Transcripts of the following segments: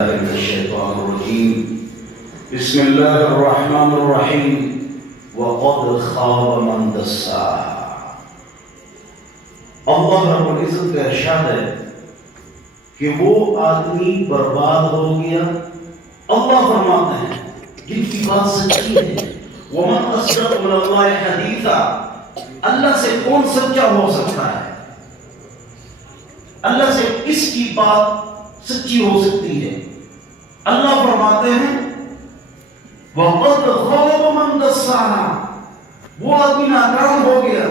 من الشيطان الرجيم بسم الله الرحمن الرحيم وقد خاب من دساها. اللہ رب العزت کا ارشاد ہے کہ وہ آدمی برباد ہو گیا. اللہ فرماتے ہیں جن کی بات سچی ہے وَمَنْ أَصْدَقُ مِنَ اللَّهِ حَدِيثًا. اللہ سے کون سچا ہو سکتا ہے؟ اللہ سے کس کی بات سچی ہو سکتی ہے؟ اللہ فرماتے ہیں وَقَدْ خَابَ مَنْ دَسَّاهَا. وہ آدمی ناکام ہو گیا،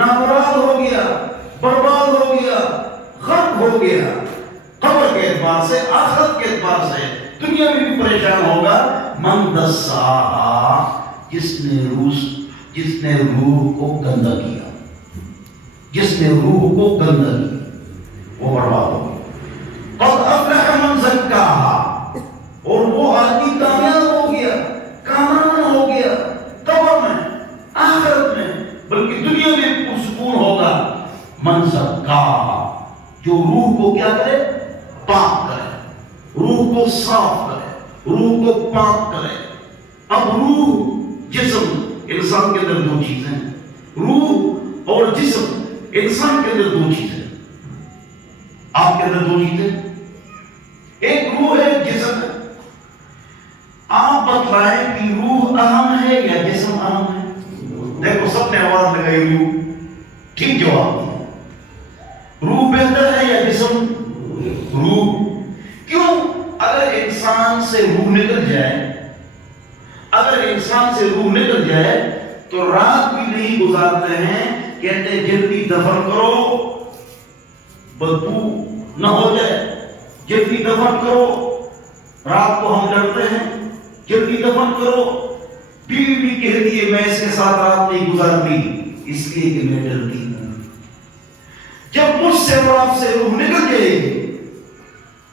نامراد ہو گیا، برباد ہو گیا، غرق ہو گیا. قبر کے اعتبار سے، آخرت کے اعتبار سے، دنیا میں بھی پریشان ہوگا. مَنْ دَسَّاهَا، جس نے روح کو گندا کیا، جس نے روح کو گندا کیا وہ برباد ہو گیا. قَدْ أَفْلَحَ مَنْ زَكَّاهَا. اور وہ آدمی کامیاب ہو گیا، کامیاب ہو گیا قبر میں، آخرت میں، بلکہ دنیا میں پرسکون ہوگا. من زکاہا، جو روح کو کیا کرے؟ پاک کرے، روح کو صاف کرے، روح کو پاک کرے. اب روح جسم، انسان کے اندر دو چیزیں ہیں. روح اور جسم، انسان کے اندر دو چیزیں. آپ کے اندر دو چیزیں، ایک روح ہے، جسم ہے. آپ بتلائیں کہ روح اہم ہے یا جسم اہم ہے؟ دیکھو سب نے آواز لگائی روح. ٹھیک جواب دیا. روح بہتر ہے یا جسم؟ روح. کیوں؟ اگر انسان سے روح نکل جائے، اگر انسان سے روح نکل جائے تو رات بھی نہیں گزارتے ہیں، کہتے ہیں جلدی دفن کرو بدبو نہ ہو جائے، جلدی دفن کرو. رات کو ہم ڈرتے ہیں جلدی دفن کرو. بیوی بھی کہتی ہے میں اس کے ساتھ رات نہیں گزارتی اس لیے کہ میں ڈرتی ہوں. جب مجھ سے اور آپ سے روح نکل جائے گی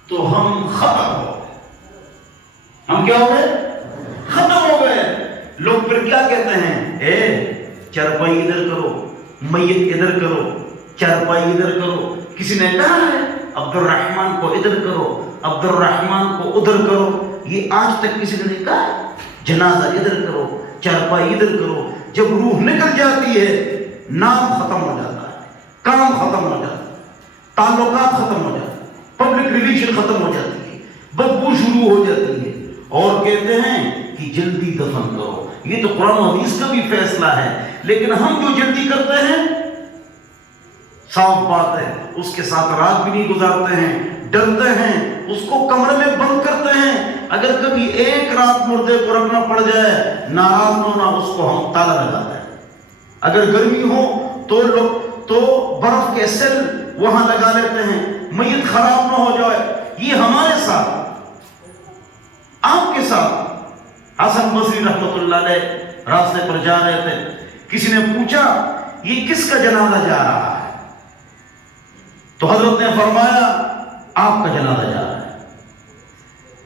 تو ہم ختم ہو گئے. ہم کیا ہو گئے؟ ختم ہو گئے. لوگ پھر کیا کہتے ہیں؟ چارپائی ادھر کرو، میت ادھر کرو، چارپائی ادھر کرو. کسی نے کہا ہے عبد الرحمن کو ادھر کرو، عبد الرحمن کو ادھر کرو. یہ آج تک کسی نے نہیں کہا. جنازہ ادھر کرو، چارپائی ادھر کرو. جب روح نکل جاتی ہے نام ختم ہو جاتا ہے، کام ختم ہو جاتا ہے، تعلقات ختم ہو جاتے ہیں، پبلک ریلیشن ختم ہو جاتی ہے، بدبو شروع ہو جاتی ہے. اور کہتے ہیں کہ جلدی دفن کرو. یہ تو قرآن و حدیث کا بھی فیصلہ ہے، لیکن ہم جو جلدی کرتے ہیں، صاف بات ہے اس کے ساتھ رات بھی نہیں گزارتے ہیں، ڈرتے ہیں، اس کو کمرے میں بند کرتے ہیں. اگر کبھی ایک رات مردے کو رکھنا پڑ جائے ناراض ہونا، اس کو ہم تالا لگاتے ہیں. اگر گرمی ہو تو برف کے سیل وہاں لگا لیتے ہیں، میت خراب نہ ہو جائے. یہ ہمارے ساتھ، آپ کے ساتھ. حسن بصری رحمۃ اللہ علیہ راستے پر جا رہے تھے، کسی نے پوچھا یہ کس کا جنازہ جا رہا ہے؟ تو حضرت نے فرمایا آپ کا جنازہ جا رہا ہے.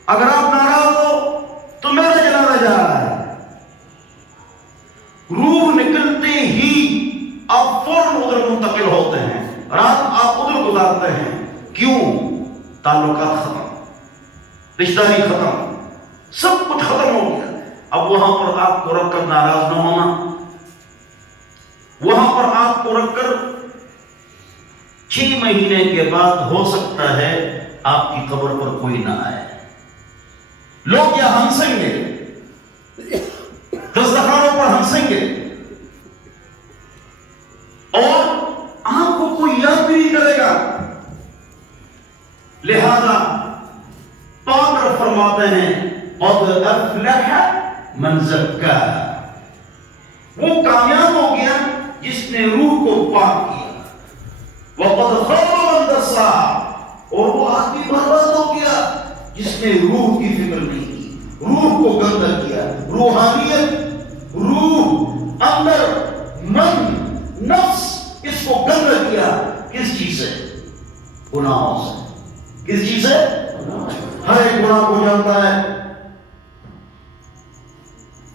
اگر آپ ناراض ہو تو میرا جنازہ جا رہا ہے. روح نکلتے ہی آپ فوراً ادھر منتقل ہوتے ہیں، رات آپ ادھر گزارتے ہیں. کیوں؟ تعلقات ختم، رشتہ داری ختم، سب کچھ ختم ہو گیا. اب وہاں پر آپ کو رکھ کر ناراض نہ ہونا، وہاں پر آپ کو رکھ کر 6 مہینے کے بعد ہو سکتا ہے آپ کی قبر پر کوئی نہ آئے. لوگ یا ہنسیں گے، دسترخوانوں پر ہنسیں گے، اور آپ کو کوئی یاد بھی نہیں کرے گا. لہذا پاک رب فرماتے ہیں قد افلح من زکاہا. وہ کامیاب ہو گیا جس نے روح کو پاک کیا. وَقَدْ خَابَ مَنْ دَسَّاهَا. اور وہ آدمی برباد ہو گیا جس نے روح کی فکر نہیں کی، روح کو گندا کیا. روحانیت، روح، اندر، من، نفس، اس کو گندا کیا. کس چیز سے؟ گناہوں سے. کس چیز سے؟ ہر ایک گناہ کو جانتا ہے،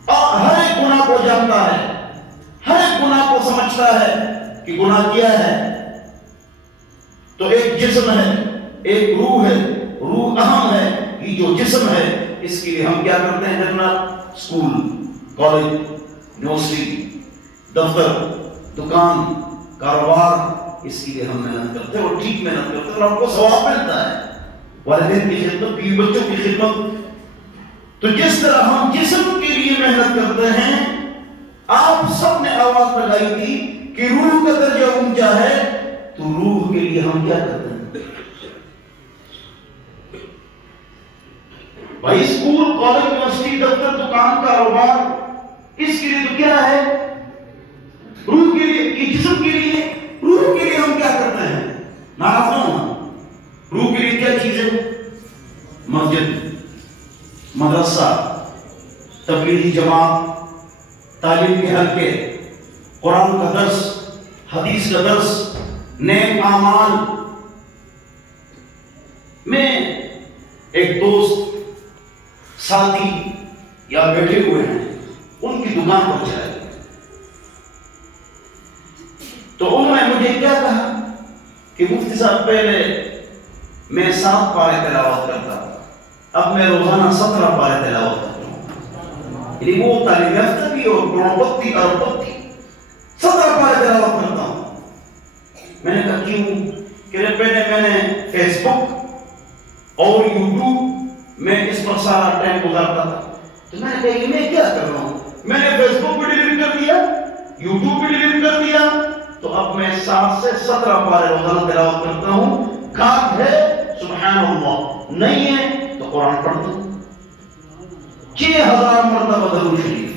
اور ہر ایک گناہ کو جانتا ہے، ہر ایک گناہ کو سمجھتا ہے کہ گناہ کیا ہے. تو ایک جسم ہے، ایک روح ہے. روح اہم ہے، یہ جو جسم ہے اس کے لیے ہم کیا کرتے ہیں جناب؟ اسکول، کالج، یونیورسٹی، دفتر، دکان، کاروبار، اس کے لیے ہم محنت کرتے ہیں اور ٹھیک محنت کرتے ہیں اور ہم کو ثواب ملتا ہے، والدین کی خدمت، بیوی بچوں کی خدمت۔ تو جس طرح ہم جسم کے لیے محنت کرتے ہیں، آپ سب نے آواز لگائی تھی کہ روح کا درجہ اونچا ہے، تو روح کے لیے ہم کیا کرتے ہیں بھائی؟ اسکول، کالج، یونیورسٹی، دفتر، دکان، کاروبار، اس کے لیے تو کیا ہے؟ روح کے لیے، یہ جسم کے لیے، روح کے لیے ہم کیا کرتے ہیں؟ ناراض نہ ہونا، روح کے لیے کیا چیز ہے؟ مسجد، مدرسہ، تبلیغی جماعت، تعلیم کے حلقے، قرآن کا درس، حدیث کا درس، نیک اعمال۔ میں ایک دوست، ساتھی یا بیٹھے ہوئے ہیں، ان کی دکان پر چلا گیا، تو انہوں نے مجھے کیا کہا کہ مفتی صاحب پہلے میں 7 پارے تلاوت کرتا تھا، اب میں روزانہ 17 پارے تلاوت کرتا ہوں۔ یعنی وہ تعلیم یافتہ بھی اور کروڑپتی اربپتی، 17 پارے تلاوت کرتا ہوں۔ میں نے کہا کیوں؟ کہ پہلے میں نے فیس بک اور یوٹیوب میں اس پر سارا ٹائم گزارتا تھا، تو میں نے کہا کہ میں کیا کر رہا ہوں؟ میں نے فیس بک بھی ڈیلیٹ کر دیا، یوٹیوب بھی ڈیلیٹ کر دیا، تو اب میں 7 سے 17 پارے روزانہ تلاوت کرتا ہوں۔ کام ہے سبحان اللہ، نہیں ہے تو قرآن پڑھتا ہوں، 6000 مرتبہ درود شریف،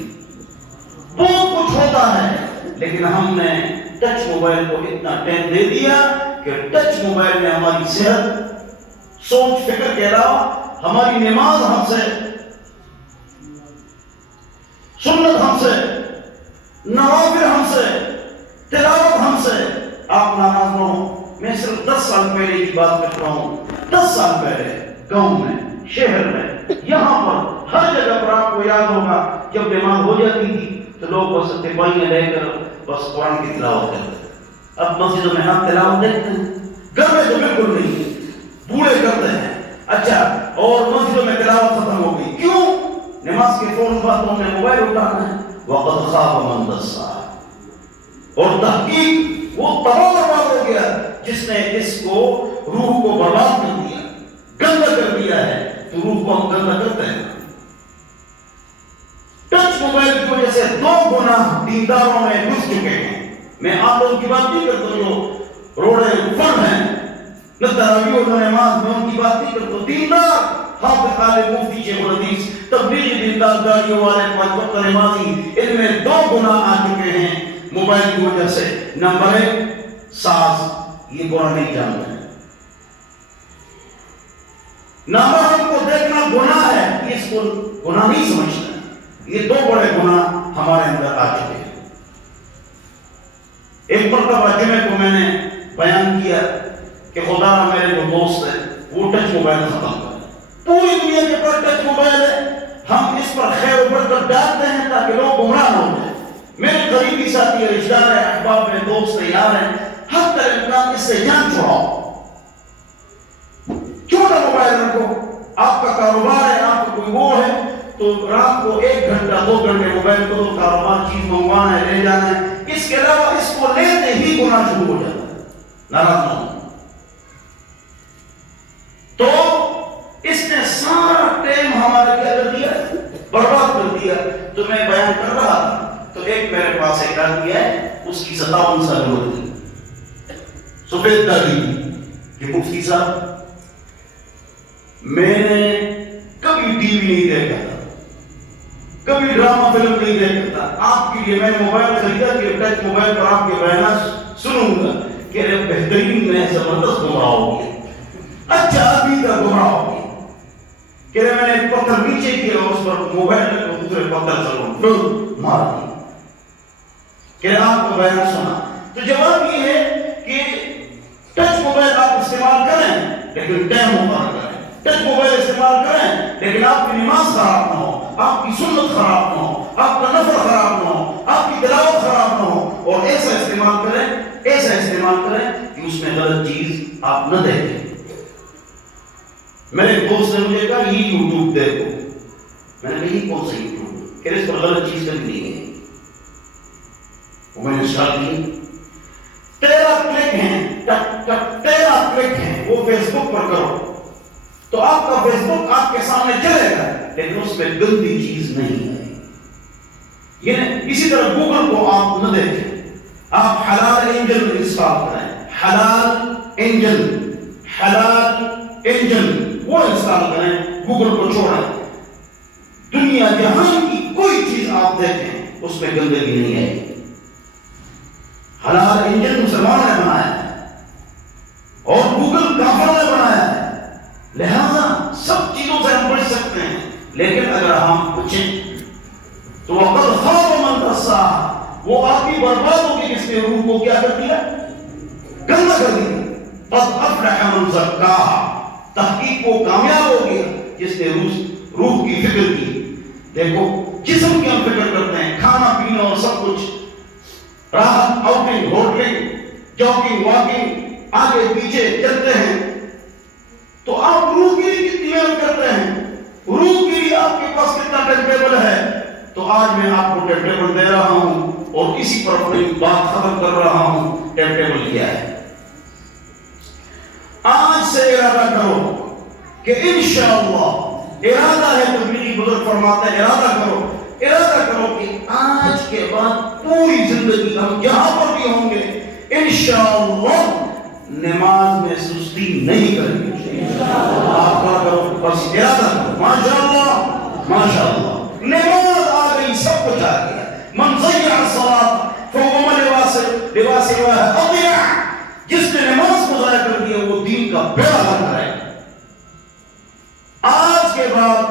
بہت کچھ ہوتا ہے، لیکن ہم نے ٹچ موبائل کو اتنا ٹائم دے دیا کہ ٹچ موبائل نے ہماری صحت، سوچ، فکر کے علاوہ ہماری نماز ہم سے، سنت ہم سے، نوافل ہم سے، تلاوت ہم سے۔ آپ ناراض نہ ہو، میں صرف 10 سال پہلے کی بات کر رہا ہوں۔ 10 سال پہلے گاؤں میں، شہر میں، یہاں پر ہر جگہ پر آپ کو یاد ہوگا جب نماز ہو جاتی تھی تو لوگ بس تپائیاں لے کر بس قرآن کی تلاوت کرتے تھے۔ اب مسجدوں میں ہم تلاوت دیکھتے ہیں، گھر میں تو بالکل نہیں، بوڑھے کرتے ہیں۔ اچھا، اور مسجدوں میں تلاوت ختم ہو گئی، کیوں؟ نماز کے فوراً بعد ہم نے موبائل اٹھانا ہے۔ وقد خاب من دساہا، اور تحقیق وہ تباہ برباد ہو گیا جس نے اس کو، روح کو برباد کر دیا، گندا کر دیا ہے۔ تو روح کو ہم گندا کرتے ہیں۔ ٹچ موبائل کی وجہ سے 2 گناہ دینداروں میں گھس چکے ہیں۔ میں آپ لوگوں کی بات نہیں کرتا جو روڑے فرد ہیں، نہ تراویح اور نماز میں ان کی بات نہیں کرتا۔ دیندار، حافظ، عالم، مفتی، شیخ الحدیث، تبلیغی دیندار، گاڑیوں والے، 5 وقت نمازی، ان میں 2 گناہ آ چکے ہیں موبائل کی وجہ سے۔ نمبر 1، ساز، یہ قرآن نہیں جانتے ہیں۔ نامحرم کو دیکھنا گناہ ہے، یہ اس کو گناہ نہیں سمجھتے ہیں۔ یہ 2 بڑے گناہ ہمارے اندر آ چکے ہیں۔ ایک مرتبہ جمعے کو میں نے بیان کیا کہ خدا میرے جو دوست ہے وہ ٹچ موبائل ختم کر، پوری دنیا کے پاس ٹچ موبائل ہے، ہم اس پر خیر و برکت ڈالتے ہیں تاکہ لوگ گمراہ نہ ہو جائیں۔ میرے قریبی ساتھی ہے، رشتہ دار ہے، احباب ہے، دوست ہے، یار ہیں، ہر طرح امکان اس سے جان چھڑاؤ۔ چھوٹا موبائل رکھو، آپ کا کاروبار ہے، آپ کا کوئی وہ ہے تو رات کو 1 گھنٹہ 2 گھنٹے موبائل کو کاروبار چیز منگوانا ہے، لے جانا ہے، اس کے علاوہ اس کو لیتے ہی گناہ شروع ہو جاتا ہے۔ ناراض نہ ہو۔ تو اس نے سارا ٹائم ہمارا کیا کر دیا؟ برباد کر دیا۔ تو میں بیان کر رہا تھا تو ایک میرے پاس ایک آدمی ہے، اس کی 57 سال عمر تھی، سفید داڑھی کہ مفتی صاحب میں نے کبھی ٹی وی نہیں دیکھا تھا، کبھی ڈرامہ فلم نہیں دیکھا تھا، آپ کے لیے میں نے موبائل خریدا کہ ٹچ موبائل پر آپ کے بیانات سنوں گا کہ بہترین میں زبردست گمراہ ہو گیا، اچھا آدمی کا گمراہ ہو گیا کہ میں نے ایک پتھر نیچے کیا اور اس پر موبائل میں دوسرے پتھر سے مار دیا کہ آپ کا بیان سنا۔ تو جواب یہ ہے کہ ٹچ موبائل آپ استعمال کریں لیکن ٹائم مقرر کریں، ٹچ موبائل استعمال کریں لیکن آپ کی نماز خراب نہ ہو، آپ کی سنت خراب نہ ہو، آپ کا نفل خراب نہ ہو، آپ کی تلاوت خراب نہ ہو، اور ایسا استعمال کریں کہ اس میں غلط چیز آپ نہ دیکھیں۔ میرے دوست نے مجھے کہا یہ یوٹیوب دیکھو، میں نے کہا یہ کون سا یوٹیوب؟ کہ اس پر غلط چیز کبھی نہیں ہے. وہ میں نے اسٹارٹ کی، 13 کلک ہیں، 13 کلک ہیں، وہ فیس بک پر کرو تو آپ کا فیس بک آپ کے سامنے چلے گا، لیکن اس میں گندی چیز نہیں ہے. یہ اسی طرح گوگل کو آپ نہ دیکھیں، آپ حلال انجن انسٹال کریں، حلال انجن وہ انسٹال کریں، گوگل کو چھوڑیں. دنیا جہان کی کوئی چیز آپ دیکھیں اس میں گندگی نہیں ہے. حلال انجن مسلمانوں نے بنایا ہے اور گوگل کافروں نے بنایا ہے. لہذا سب چیزوں سے ہم بچ سکتے ہیں، لیکن اگر ہم بچیں تو وقد خاب من دساہا، وہ آدمی برباد ہوگی جس نے روح کو کیا کر دیا؟ گندا کر دیا. قد افلح من زکاہا، تحقیق وہ کامیاب ہو گیا جس نے روح کی فکر کی. دیکھو جسم کی ہم فکر کرتے ہیں، کھانا پینا اور سب کچھ، راحت، آؤٹنگ، ہوٹلنگ، جاگنگ، واکنگ، آگے پیچھے چلتے ہیں، تو آپ روح کے لیے کتنی محنت کرتے ہیں؟ روح کے لیے آپ کے پاس کتنا ٹائم ٹیبل ہے؟ تو آج میں آپ کو ٹائم ٹیبل دے رہا ہوں اور اسی پر اپنی بات ختم کر رہا ہوں. ٹائم ٹیبل کیا ہے؟ آج سے ارادہ کرو کہ انشاءاللہ، ارادہ ہے، تبلیغی بزرگ فرماتے ہیں ارادہ کرو کہ آج کے بعد پوری زندگی ہم جہاں پر بھی ہوں گے انشاءاللہ نماز میں سستی نہیں کریں گے. آپ کیا کرو؟ بس ارادہ کرو. ماشاءاللہ نماز آ گئی، سب کچھ آ گیا. من ضيع الصلاة فهو لباس الواحد اضيع، جس نے نماز کو ضائع کر دیا وہ دین کا بیڑا غرق کرے. آج کے بعد